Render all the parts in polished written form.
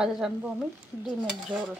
আজ রাঁধবো আমি ডিমের ঝোল।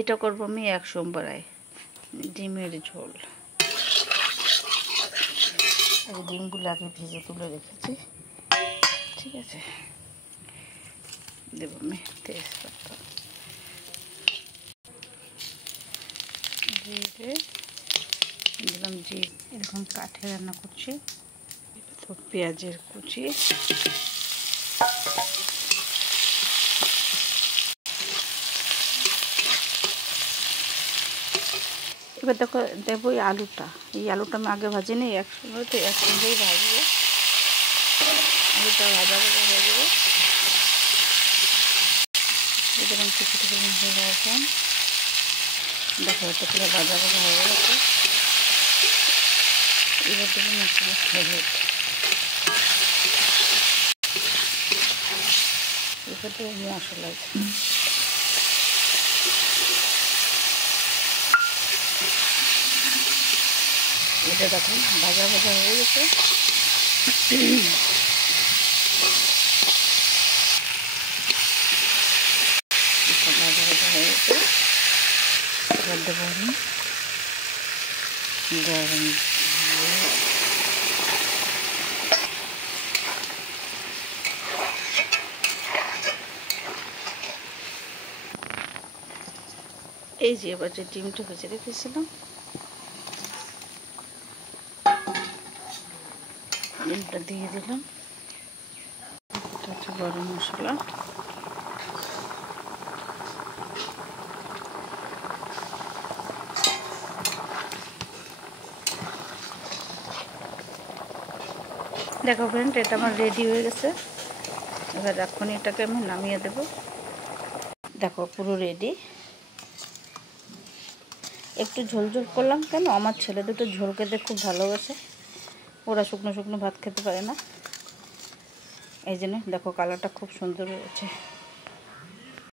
এটা করবো আমি এক সোমবারে ডিমের ঝোল। এই ডিমগুলো আগে ভেজে তুলে রেখেছি, ঠিক আছে। দেবো আমি তেজপাতা, জিরে দিলাম, এরকম কাঠে রান্না করছি। তো পেঁয়াজের কুচি, এবার দেখো দেবো এই আলুটা। এই আলুটা আমি আগে ভাজি নিই, একসঙ্গে তো একসঙ্গেই ভাজবো। আলুটা ভাজা ভাজা হয়ে যাবে। যেরকম কিছু কিছু হয়ে রাখলাম, দেখো এটা পুরো ভাজা ভাজা হয়ে গেছে। এবার দেবো মশলা, হলুদ, এবার দেবো মশলা। এটা দেখো ভাজা ভাজা হয়ে গেছে। ভাজা ভাজা হয়ে গেছে। এবার দেবো আমি গরম, এই যে এবার যে ডিমটা ভেজে রেখেছিলাম, ডিমটা দিয়ে দিলাম। এটা হচ্ছে গরম মশলা, দেখো ফ্রেন্ড এটা আমার রেডি হয়ে গেছে। এবার এখন এটাকে আমি নামিয়ে দেব। দেখো পুরো রেডি। একটু ঝোল ঝোল করলাম, কেন আমার ছেলে দুটো ঝোল খেতে খুব ভালোবাসে, ওরা শুকনো শুকনো ভাত খেতে পারে না, এই জন্য। দেখো কালারটা খুব সুন্দর হয়েছে।